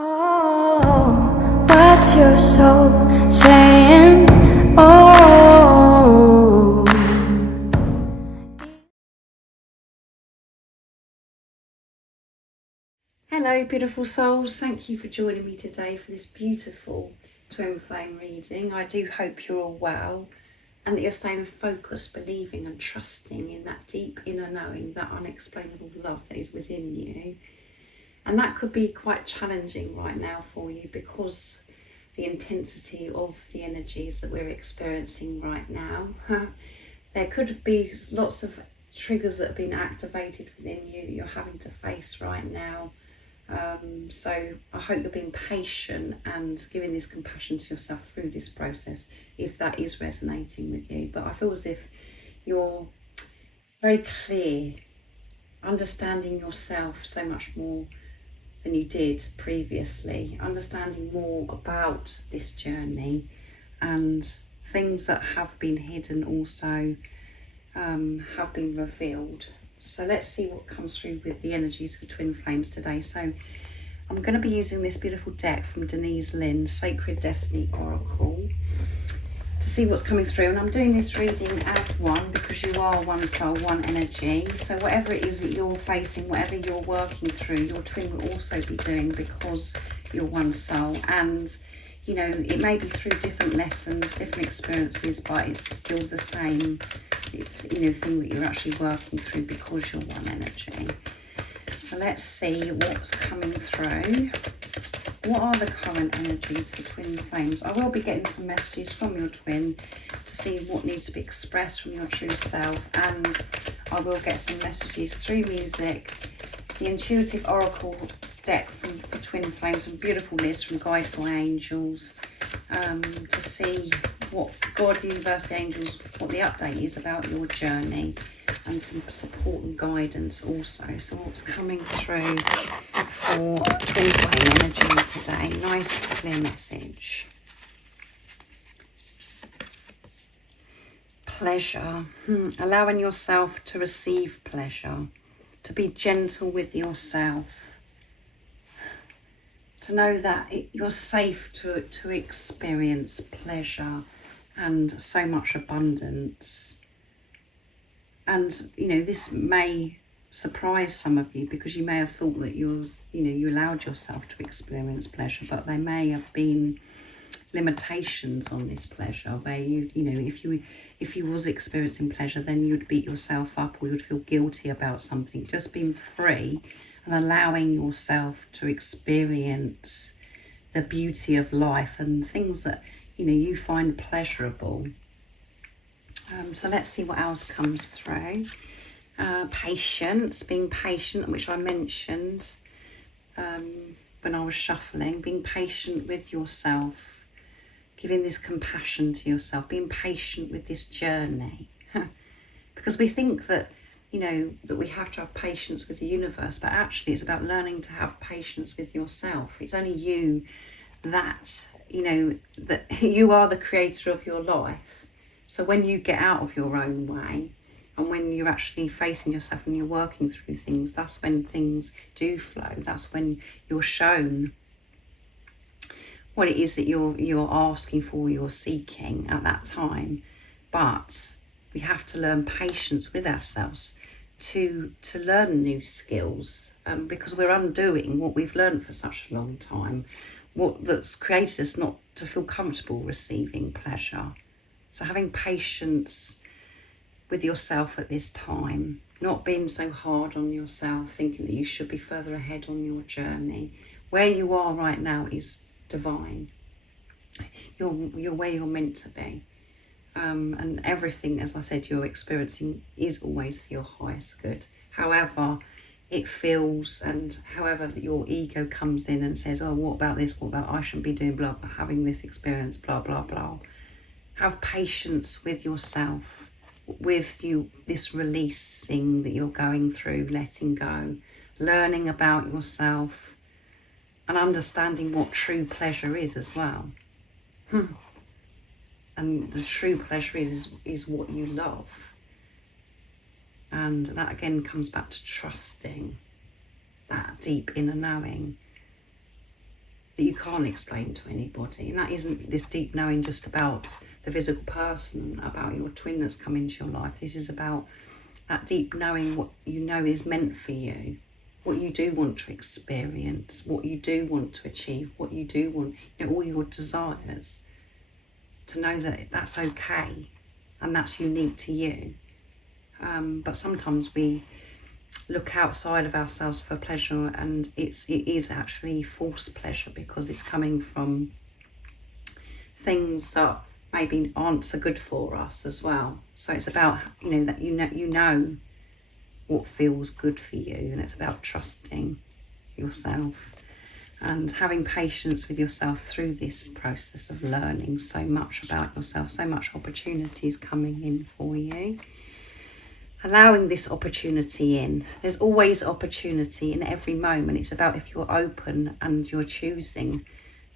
Oh, what's your soul saying? Oh, hello beautiful souls, thank you for joining me today for this beautiful twin flame reading. I do hope you're all well and that you're staying focused, believing and trusting in that deep inner knowing, that unexplainable love that is within you. And that could be quite challenging right now for you because the intensity of the energies that we're experiencing right now. There could be lots of triggers that have been activated within you that you're having to face right now. So I hope you're being patient and giving this compassion to yourself through this process if that is resonating with you. But I feel as if you're very clear, understanding yourself so much more than you did previously, understanding more about this journey and things that have been hidden also have been revealed. So let's see what comes through with the energies for twin flames today. So I'm going to be using this beautiful deck from Denise Lynn's Sacred Destiny Oracle to see what's coming through. And I'm doing this reading as one because you are one soul, one energy. So whatever it is that you're facing, whatever you're working through, your twin will also be doing because you're one soul. And you know, it may be through different lessons, different experiences, but it's still the same, it's, you know, thing that you're actually working through because you're one energy. So let's see what's coming through. What are the current energies for twin flames? I will be getting some messages from your twin to see what needs to be expressed from your true self, and I will get some messages through music. The intuitive oracle deck for twin flames, from beautiful list from guided by angels, to see what God, the universe, the angels, what the update is about your journey, and some support and guidance also. So what's coming through for twin flame energy today? Nice clear message. Pleasure. Allowing yourself to receive pleasure, to be gentle with yourself, to know that you're safe to experience pleasure and so much abundance. And you know, this may surprise some of you because you may have thought that you allowed yourself to experience pleasure, but there may have been limitations on this pleasure where you know, if you was experiencing pleasure, then you'd beat yourself up or you would feel guilty about something. Just being free and allowing yourself to experience the beauty of life and things that, you know, you find pleasurable. So let's see what else comes through. Patience, being patient, which I mentioned when I was shuffling, being patient with yourself, giving this compassion to yourself, being patient with this journey. Because we think that, you know, that we have to have patience with the universe, but actually it's about learning to have patience with yourself. It's only you that, you know, that you are the creator of your life. So when you get out of your own way and when you're actually facing yourself and you're working through things, that's when things do flow. That's when you're shown what it is that you're asking for, you're seeking at that time. But we have to learn patience with ourselves to learn new skills, because we're undoing what we've learned for such a long time, what that's created us not to feel comfortable receiving pleasure. So having patience with yourself at this time, not being so hard on yourself, thinking that you should be further ahead on your journey. Where you are right now is divine. You're where you're meant to be. And everything, as I said, you're experiencing is always for your highest good. However it feels, and however that your ego comes in and says, oh, what about this? What about I shouldn't be doing blah, blah, having this experience, blah, blah, blah. Have patience with yourself, with you, this releasing that you're going through, letting go, learning about yourself and understanding what true pleasure is as well. And the true pleasure is what you love. And that again comes back to trusting that deep inner knowing. that you can't explain to anybody. And that isn't this deep knowing just about the physical person, about your twin that's come into your life. This is about that deep knowing what you know is meant for you, what you do want to experience, what you do want to achieve, what you do want, all your desires. To know that that's okay and that's unique to you. But sometimes we look outside of ourselves for pleasure, and it is actually false pleasure, because it's coming from things that maybe aren't so good for us as well. So it's about that you know what feels good for you, and it's about trusting yourself and having patience with yourself through this process of learning so much about yourself, so much opportunities coming in for you. Allowing this opportunity in. There's always opportunity in every moment. It's about if you're open and you're choosing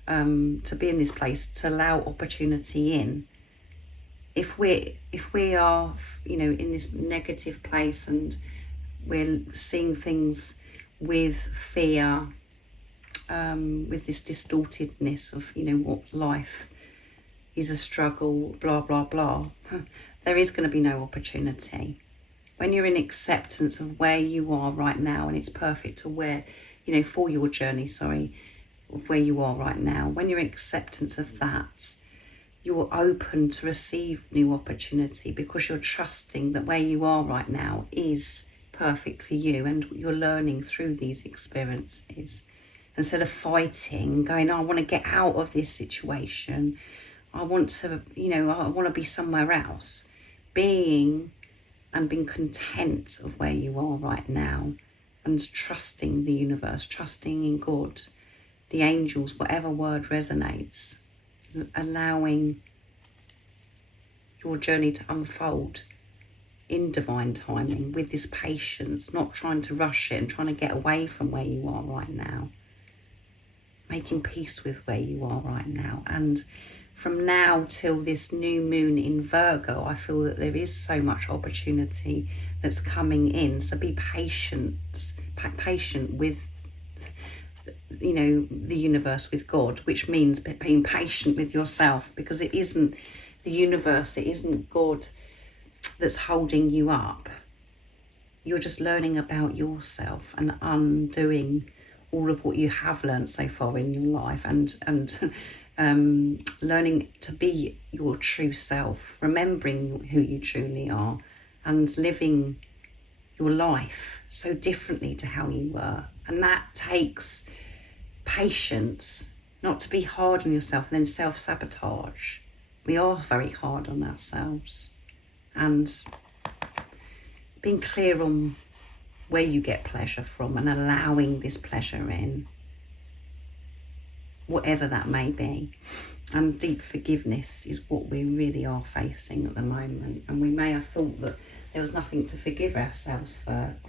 to be in this place, to allow opportunity in. If we are in this negative place and we're seeing things with fear, with this distortedness of what life is, a struggle, blah blah blah, there is going to be no opportunity. When you're in acceptance of where you are right now, and it's perfect to where, for your journey, of where you are right now, when you're in acceptance of that, you're open to receive new opportunity, because you're trusting that where you are right now is perfect for you, and you're learning through these experiences. Instead of fighting, going, I want to get out of this situation, I want to, I want to be somewhere else. Being content of where you are right now, and trusting the universe, trusting in God, the angels, whatever word resonates, allowing your journey to unfold in divine timing with this patience, not trying to rush it and trying to get away from where you are right now, making peace with where you are right now. And from now till this new moon in Virgo, I feel that there is so much opportunity that's coming in. So be patient with, the universe, with God, which means being patient with yourself, because it isn't the universe, it isn't God that's holding you up. You're just learning about yourself and undoing all of what you have learned so far in your life, and learning to be your true self, remembering who you truly are, and living your life so differently to how you were. And that takes patience, not to be hard on yourself and then self-sabotage. We are very hard on ourselves, and being clear on where you get pleasure from and allowing this pleasure in, whatever that may be. And deep forgiveness is what we really are facing at the moment. And we may have thought that there was nothing to forgive ourselves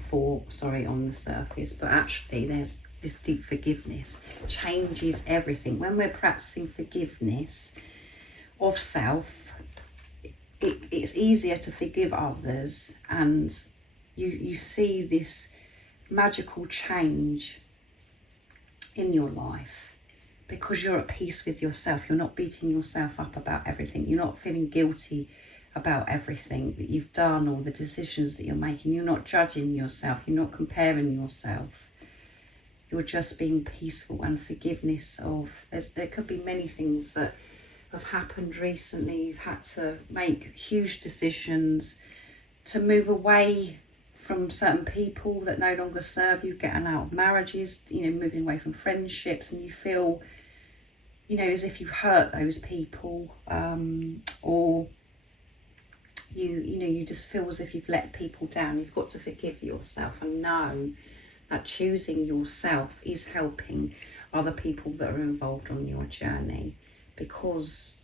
for on the surface, but actually there's this deep forgiveness changes everything. When we're practicing forgiveness of self, it's easier to forgive others, and you see this magical change in your life, because you're at peace with yourself. You're not beating yourself up about everything. You're not feeling guilty about everything that you've done or the decisions that you're making. You're not judging yourself. You're not comparing yourself. You're just being peaceful, and forgiveness of, there could be many things that have happened recently. You've had to make huge decisions to move away from certain people that no longer serve you, getting out of marriages, moving away from friendships, and you feel, as if you've hurt those people, or you just feel as if you've let people down. You've got to forgive yourself and know that choosing yourself is helping other people that are involved on your journey, because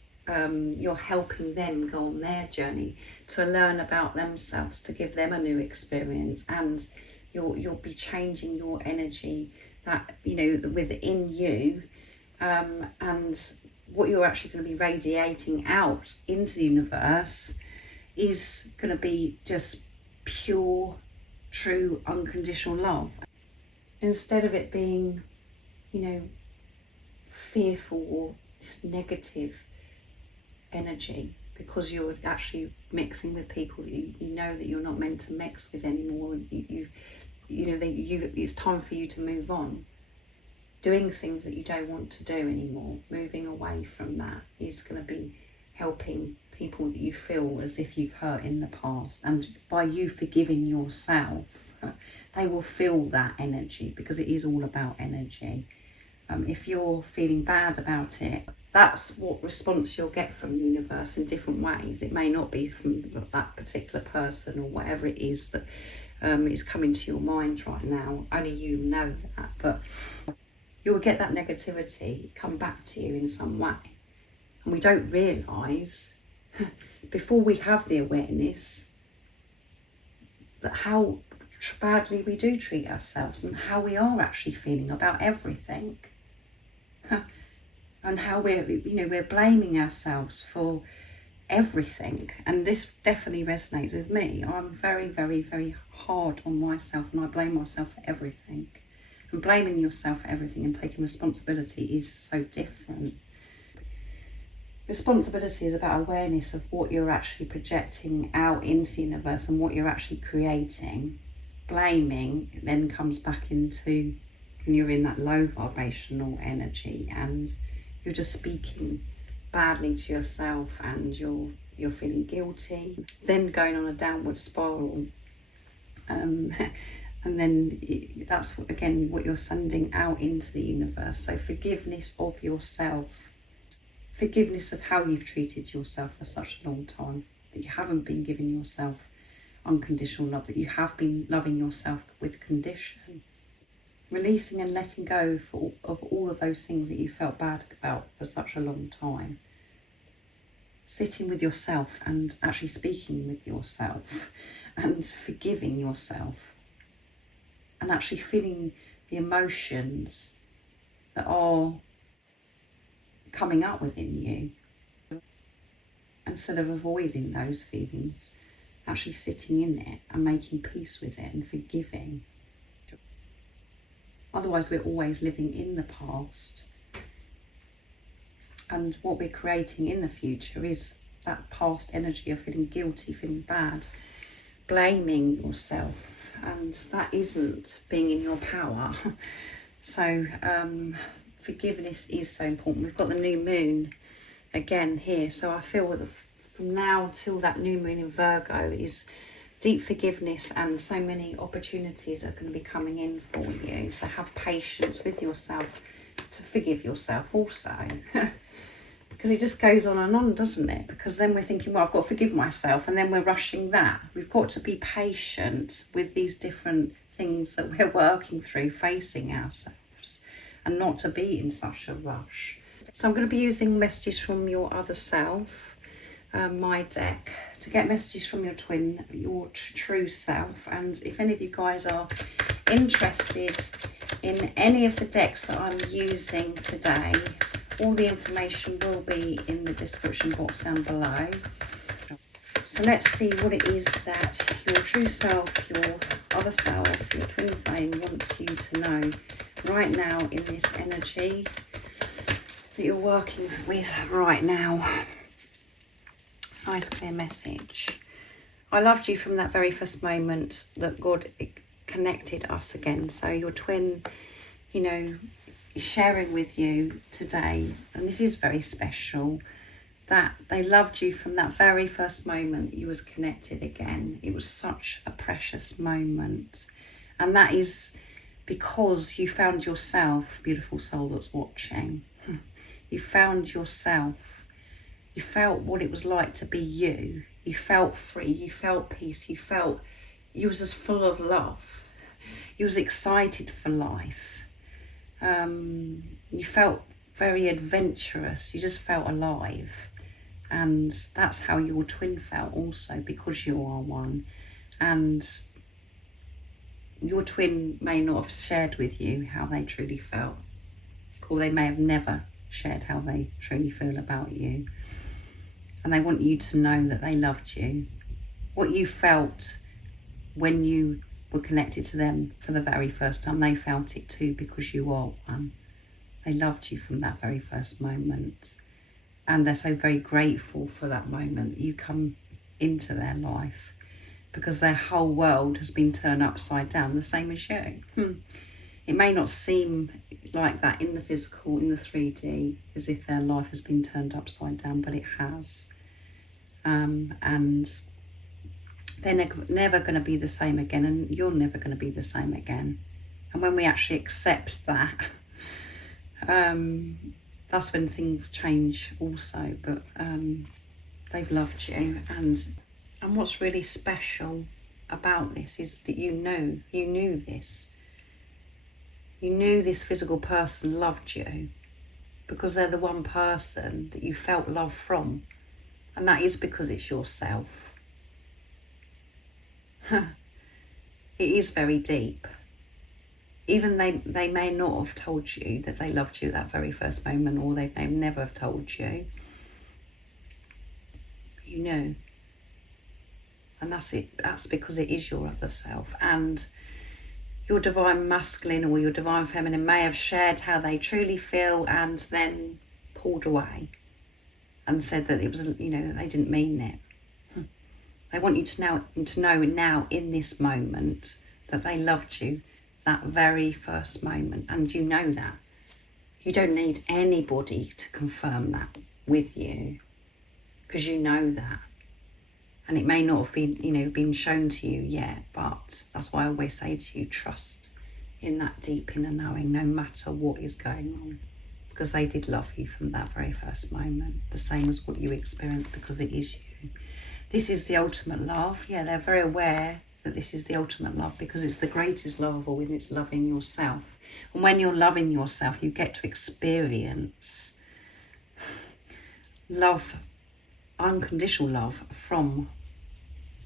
you're helping them go on their journey to learn about themselves, to give them a new experience, and you'll be changing your energy that within you, and what you're actually going to be radiating out into the universe is going to be just pure, true, unconditional love, instead of it being fearful or this negative energy, because you're actually mixing with people that you know that you're not meant to mix with anymore. It's time for you to move on. Doing things that you don't want to do anymore, moving away from that is going to be helping people that you feel as if you've hurt in the past. And by you forgiving yourself, they will feel that energy, because it is all about energy. If you're feeling bad about it, that's what response you'll get from the universe in different ways. It may not be from that particular person or whatever it is that is coming to your mind right now. Only you know that, but you'll get that negativity come back to you in some way. And we don't realise, before we have the awareness, that how badly we do treat ourselves and how we are actually feeling about everything. And how we're blaming ourselves for everything. And this definitely resonates with me. I'm very, very, very hard on myself, and I blame myself for everything. And blaming yourself for everything and taking responsibility is so different. Responsibility is about awareness of what you're actually projecting out into the universe and what you're actually creating. Blaming then comes back into when you're in that low vibrational energy and you're just speaking badly to yourself, and you're feeling guilty, then going on a downward spiral. And then that's again what you're sending out into the universe. So forgiveness of yourself, forgiveness of how you've treated yourself for such a long time, that you haven't been giving yourself unconditional love, that you have been loving yourself with condition. Releasing and letting go of all of those things that you felt bad about for such a long time. Sitting with yourself and actually speaking with yourself and forgiving yourself, and actually feeling the emotions that are coming up within you, instead of avoiding those feelings, actually sitting in it and making peace with it and forgiving. Otherwise, we're always living in the past. And what we're creating in the future is that past energy of feeling guilty, feeling bad, blaming yourself. And that isn't being in your power. So forgiveness is so important. We've got the new moon again here. So I feel that from now till that new moon in Virgo is deep forgiveness, and so many opportunities are going to be coming in for you. So have patience with yourself to forgive yourself also. Because it just goes on, doesn't it? Because then we're thinking, well, I've got to forgive myself, and then we're rushing that. We've got to be patient with these different things that we're working through, facing ourselves, and not to be in such a rush. So I'm going to be using messages from your other self, my deck, to get messages from your twin, your true self. And if any of you guys are interested in any of the decks that I'm using today, all the information will be in the description box down below. So let's see what it is that your true self, your other self, your twin flame wants you to know right now in this energy that you're working with right now. Nice clear message. I loved you from that very first moment that God connected us again. So your twin, is sharing with you today, and this is very special, that they loved you from that very first moment that you was connected again. It was such a precious moment, and that is because you found yourself, beautiful soul that's watching. You found yourself. You felt what it was like to be you. You felt free, you felt peace, you was just full of love. You was excited for life. You felt very adventurous, you just felt alive. And that's how your twin felt also, because you are one. And your twin may not have shared with you how they truly felt, or they may have never shared how they truly feel about you. And they want you to know that they loved you. What you felt when you were connected to them for the very first time, they felt it too, because you are one. They loved you from that very first moment. And they're so very grateful for that moment that you come into their life, because their whole world has been turned upside down, the same as you. It may not seem like that in the physical, in the 3D, as if their life has been turned upside down, but it has. And they're never going to be the same again, and you're never going to be the same again. And when we actually accept that, that's when things change also. But they've loved you, and what's really special about this is that you knew this. You knew this physical person loved you, because they're the one person that you felt love from, and that is because it's yourself. It is very deep. Even they may not have told you that they loved you at that very first moment, or they may never have told you. You know. And that's it. That's because it is your other self. And your divine masculine or your divine feminine may have shared how they truly feel and then pulled away and said that it was, that they didn't mean it. They want you to know now in this moment that they loved you that very first moment, and you know that. You don't need anybody to confirm that with you, because you know that. And it may not have been shown to you yet, but that's why I always say to you, trust in that deep inner knowing, no matter what is going on, because they did love you from that very first moment, the same as what you experienced, because it is you. This is the ultimate love. Yeah, they're very aware that this is the ultimate love, because it's the greatest love of all, and it's loving yourself. And when you're loving yourself, you get to experience love, unconditional love from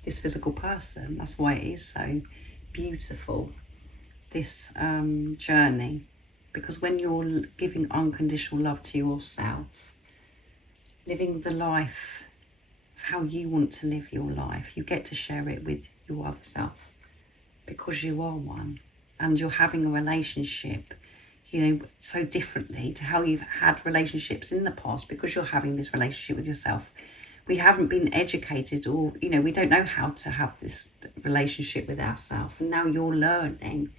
this physical person. That's why it is so beautiful, this journey, because when you're giving unconditional love to yourself, living the life of how you want to live your life, you get to share it with your other self, because you are one, and you're having a relationship so differently to how you've had relationships in the past, because you're having this relationship with yourself. We haven't been educated, or we don't know how to have this relationship with ourselves, and now you're learning.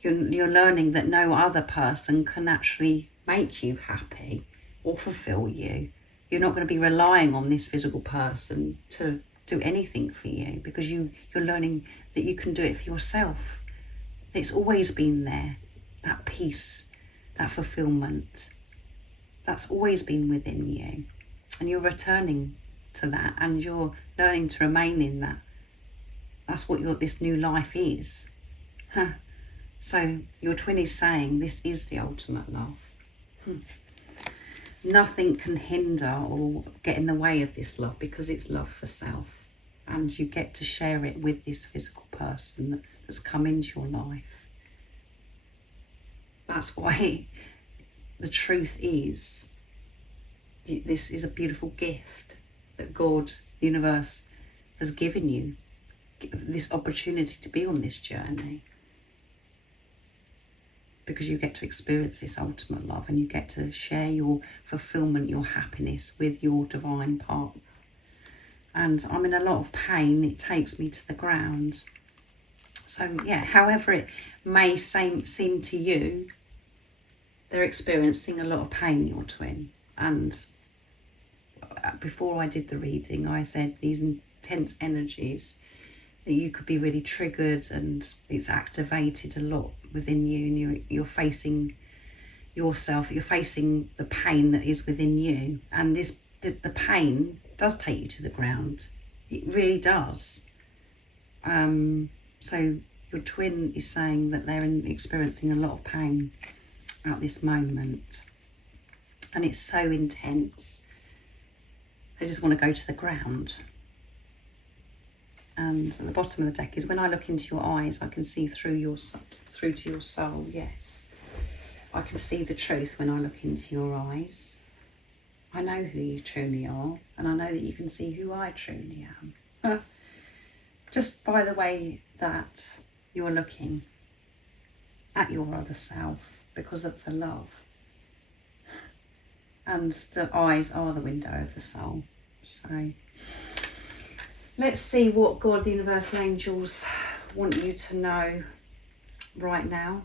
You're learning that no other person can actually make you happy or fulfill you. You're not going to be relying on this physical person to do anything for you, because you're learning that you can do it for yourself. It's always been there, that peace, that fulfillment, that's always been within you, and you're returning to that, and you're learning to remain in that. That's what this new life is. So your twin is saying this is the ultimate love. Nothing can hinder or get in the way of this love, because it's love for self, and you get to share it with this physical person that's come into your life. That's why the truth is, this is a beautiful gift that God, the universe, has given you, this opportunity to be on this journey, because you get to experience this ultimate love, and you get to share your fulfillment, your happiness with your divine partner. And I'm in a lot of pain. It takes me to the ground. So yeah, however it may seem to you, they're experiencing a lot of pain, your twin. And before I did the reading, I said these intense energies, that you could be really triggered, and it's activated a lot within you, and you're facing yourself, you're facing the pain that is within you, and the pain does take you to the ground. It really does. So your twin is saying that they're experiencing a lot of pain at this moment, and it's so intense. They just want to go to the ground. And at the bottom of the deck is, when I look into your eyes, I can see through to your soul. Yes, I can see the truth when I look into your eyes. I know who you truly are, and I know that you can see who I truly am. Just by the way that you're looking at your other self, because of the love and the eyes are the window of the soul. So let's see what God, the universal angels, want you to know right now.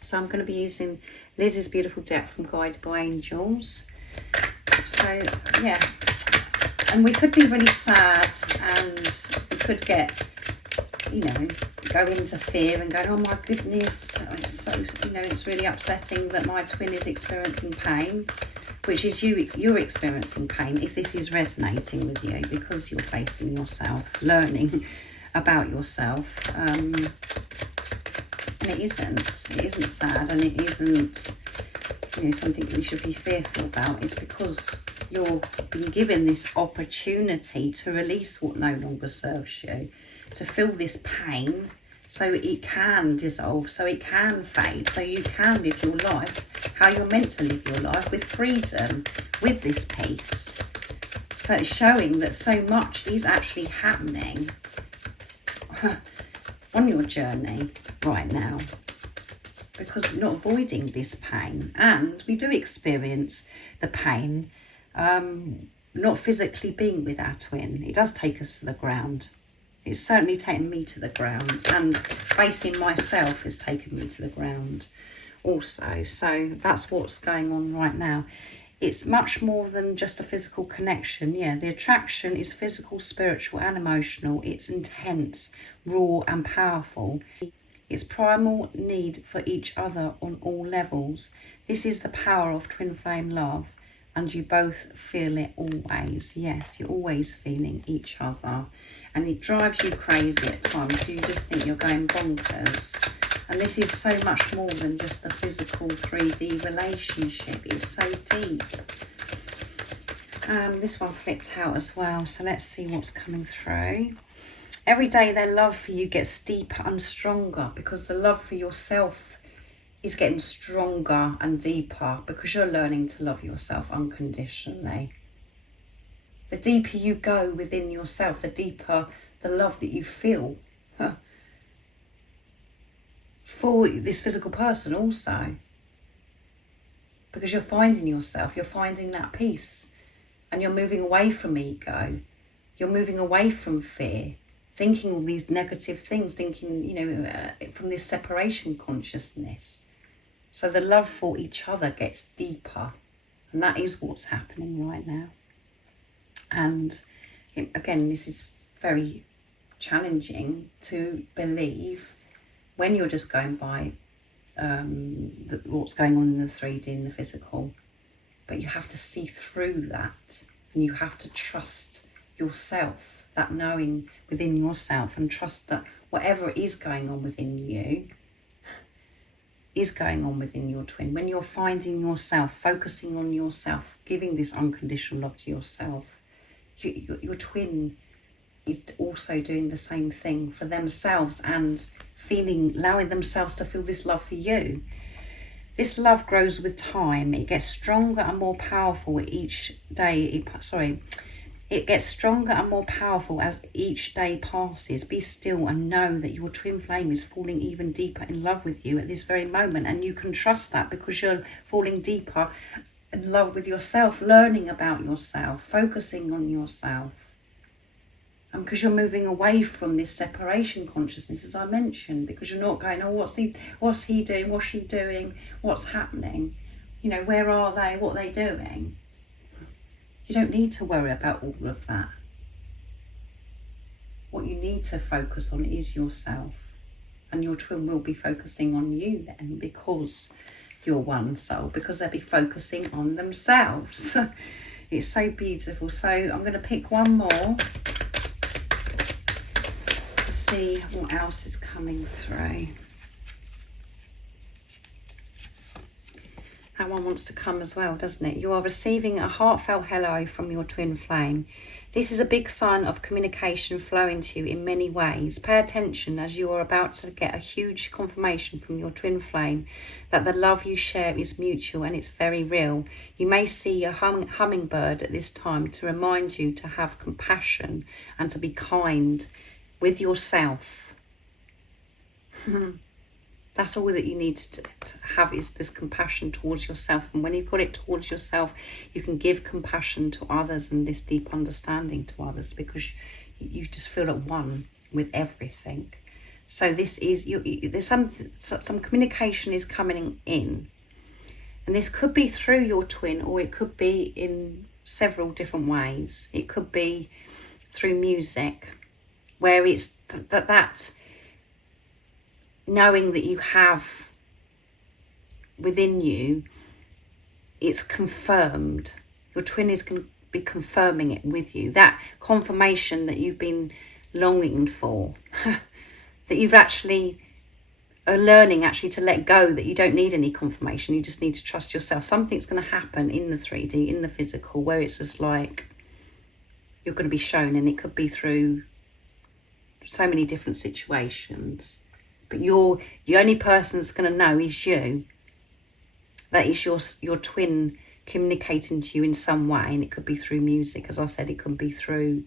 So I'm going to be using Liz's beautiful deck from Guided by Angels. So yeah, and we could be really sad, and we could get, you know, go into fear and go, oh my goodness, it's so, you know, it's really upsetting that my twin is experiencing pain, which is you're experiencing pain if this is resonating with you, because you're facing yourself, learning about yourself. And it isn't sad, and it isn't, you know, something that we should be fearful about. It's because you're being given this opportunity to release what no longer serves you, to feel this pain so it can dissolve, so it can fade, so you can live your life how you're meant to live your life, with freedom, with this peace. So it's showing that so much is actually happening on your journey right now, because you're not avoiding this pain. And we do experience the pain, not physically being with our twin. It does take us to the ground. It's certainly taken me to the ground, and facing myself has taken me to the ground also. So that's what's going on right now. It's much more than just a physical connection. Yeah, the attraction is physical, spiritual and emotional. It's intense, raw and powerful. It's primal need for each other on all levels. This is the power of twin flame love, and you both feel it always. Yes, you're always feeling each other, and it drives you crazy at times. You just think you're going bonkers. And this is so much more than just a physical 3D relationship. It's so deep. This one flipped out as well, so let's see what's coming through. Every day their love for you gets deeper and stronger, because the love for yourself is getting stronger and deeper, because you're learning to love yourself unconditionally. The deeper you go within yourself, the deeper the love that you feel for this physical person also, because you're finding yourself, you're finding that peace, and you're moving away from ego, you're moving away from fear, thinking all these negative things, thinking, you know, from this separation consciousness. So the love for each other gets deeper, and that is what's happening right now. And again, this is very challenging to believe when you're just going by what's going on in the 3D, in the physical. But you have to see through that, and you have to trust yourself, that knowing within yourself, and trust that whatever is going on within you is going on within your twin. When you're finding yourself, focusing on yourself, giving this unconditional love to yourself, your twin is also doing the same thing for themselves, and allowing themselves to feel this love for you. This love grows with time. It gets stronger and more powerful each day. It gets stronger and more powerful as each day passes. Be still and know that your twin flame is falling even deeper in love with you at this very moment. And you can trust that, because you're falling deeper in love with yourself, learning about yourself, focusing on yourself. And because you're moving away from this separation consciousness, as I mentioned, because you're not going, oh, what's he doing? What's she doing? What's happening? You know, where are they? What are they doing? You don't need to worry about all of that. What you need to focus on is yourself. And your twin will be focusing on you then, because you're one soul, because they'll be focusing on themselves. It's so beautiful. So I'm going to pick one more to see what else is coming through. That one wants to come as well, doesn't it? You are receiving a heartfelt hello from your twin flame. This is a big sign of communication flowing to you in many ways. Pay attention, as you are about to get a huge confirmation from your twin flame that the love you share is mutual and it's very real. You may see a hummingbird at this time to remind you to have compassion and to be kind with yourself. That's all that you need to have, is this compassion towards yourself. And when you've got it towards yourself, you can give compassion to others and this deep understanding to others, because you just feel at one with everything. So this is, there's some communication is coming in. And this could be through your twin, or it could be in several different ways. It could be through music, where it's that knowing that you have within you, it's confirmed. Your twin is going to be confirming it with you. That confirmation that you've been longing for, that you've actually are learning actually to let go, that you don't need any confirmation. You just need to trust yourself. Something's going to happen in the 3D, in the physical, where it's just like you're going to be shown, and it could be through so many different situations. But the only person that's going to know is you. That is your twin communicating to you in some way, and it could be through music. As I said, it could be through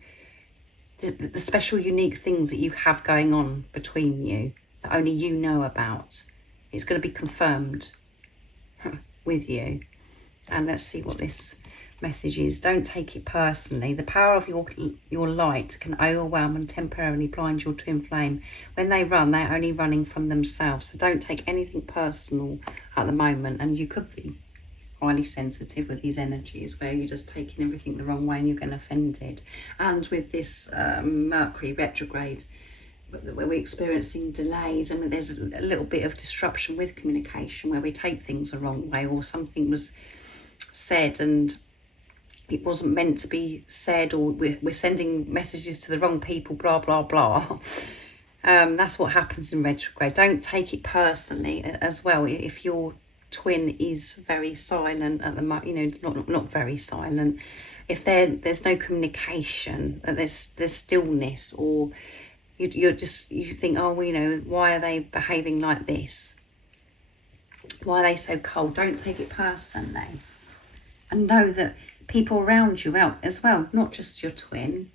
the special, unique things that you have going on between you that only you know about. It's going to be confirmed with you. And let's see what this message is. Don't take it personally. The power of your light can overwhelm and temporarily blind your twin flame. When they run, they're only running from themselves. So don't take anything personal at the moment. And you could be highly sensitive with these energies, where you're just taking everything the wrong way and you're getting offended. And with this Mercury retrograde, where we're experiencing delays, I mean, there's a little bit of disruption with communication, where we take things the wrong way, or something was said and it wasn't meant to be said, or we're sending messages to the wrong people, blah blah blah. That's what happens in retrograde. Don't take it personally as well. If your twin is very silent at the moment, not very silent, if there's no communication, there's stillness, or you think, oh, why are they behaving like this? Why are they so cold? Don't take it personally. And know that people around you out as well, not just your twin.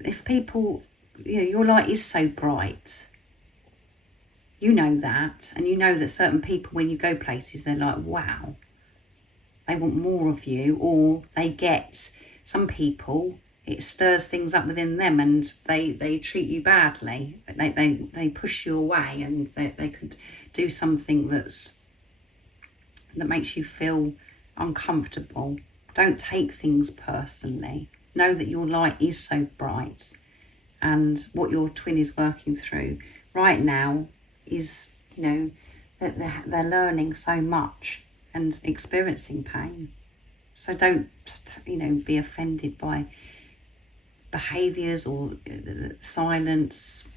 If people, your light is so bright, you know that. And you know that certain people, when you go places, they're like, wow, they want more of you. Or they get, some people, it stirs things up within them, and they treat you badly. They push you away, and they could do something that makes you feel uncomfortable. Don't take things personally. Know that your light is so bright, and what your twin is working through right now is, that they're learning so much and experiencing pain. So don't, be offended by behaviours or silence.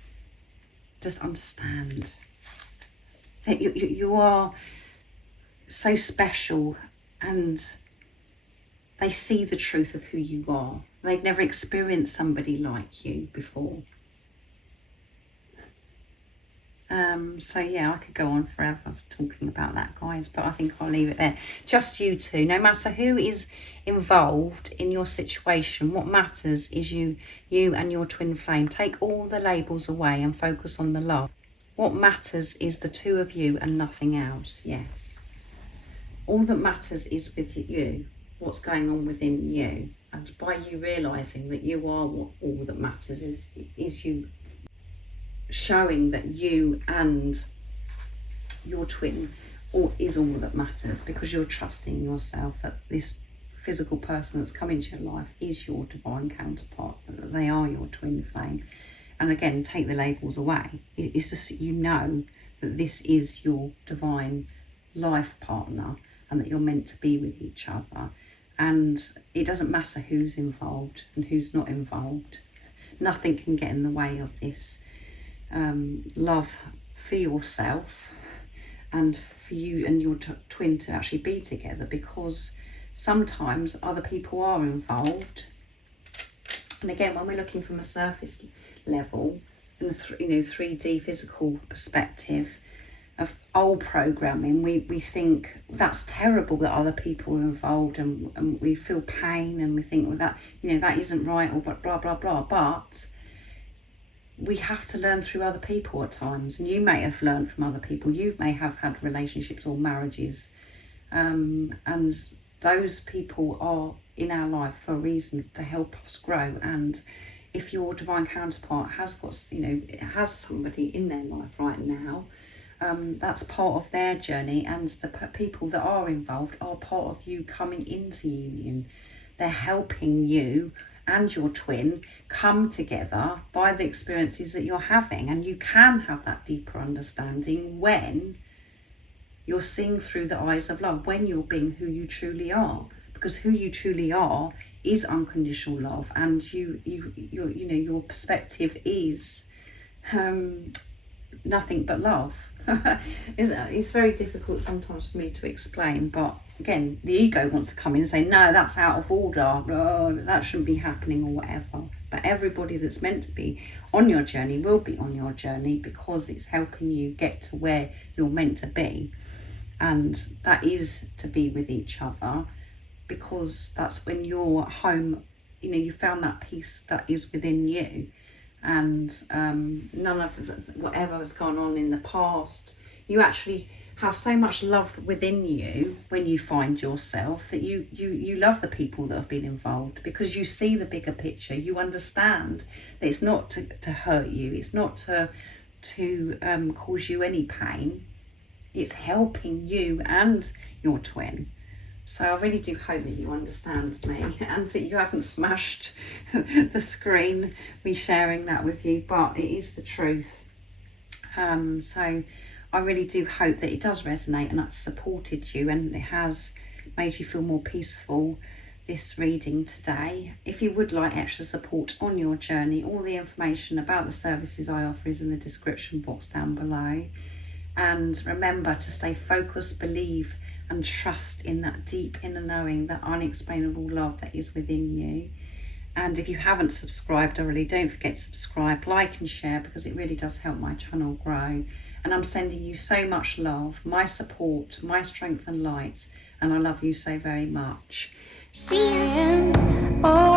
Just understand that you are so special, and they see the truth of who you are. They've never experienced somebody like you before. So yeah, I could go on forever talking about that, guys, but I think I'll leave it there. Just you two, no matter who is involved in your situation, what matters is you and your twin flame. Take all the labels away and focus on the love. What matters is the two of you and nothing else. Yes. All that matters is with you, what's going on within you. And by you realising that you are what all that matters is you showing that you and your twin is all that matters, because you're trusting yourself that this physical person that's come into your life is your divine counterpart, that they are your twin flame. And again, take the labels away. It's just that that this is your divine life partner, and that you're meant to be with each other. And it doesn't matter who's involved and who's not involved. Nothing can get in the way of this love for yourself, and for you and your twin to actually be together, because sometimes other people are involved. And again, when we're looking from a surface level, in the 3D physical perspective of old programming, we think that's terrible that other people are involved, and we feel pain, and we think, well, that that isn't right, or blah blah blah. But we have to learn through other people at times, and you may have learned from other people. You may have had relationships or marriages, and those people are in our life for a reason, to help us grow. And if your divine counterpart has got, has somebody in their life right now, that's part of their journey, and the people that are involved are part of you coming into union. They're helping you and your twin come together by the experiences that you're having, and you can have that deeper understanding when you're seeing through the eyes of love, when you're being who you truly are, because who you truly are is unconditional love, and your perspective is nothing but love. It's very difficult sometimes for me to explain, but again, the ego wants to come in and say, no, that's out of order, that shouldn't be happening, or whatever. But everybody that's meant to be on your journey will be on your journey, because it's helping you get to where you're meant to be, and that is to be with each other, because that's when you're at home, you found that peace that is within you. And none of whatever has gone on in the past, you actually have so much love within you when you find yourself, that you love the people that have been involved, because you see the bigger picture. You understand that it's not to hurt you, it's not to cause you any pain, it's helping you and your twin. So I really do hope that you understand me, and that you haven't smashed the screen, me sharing that with you, but it is the truth. So I really do hope that it does resonate, and that's supported you, and it has made you feel more peaceful, this reading today. If you would like extra support on your journey, all the information about the services I offer is in the description box down below. And remember to stay focused, believe, and trust in that deep inner knowing, that unexplainable love that is within you. And if you haven't subscribed already, don't forget to subscribe, like and share, because it really does help my channel grow. And I'm sending you so much love, my support, my strength and light, and I love you so very much. Seeing all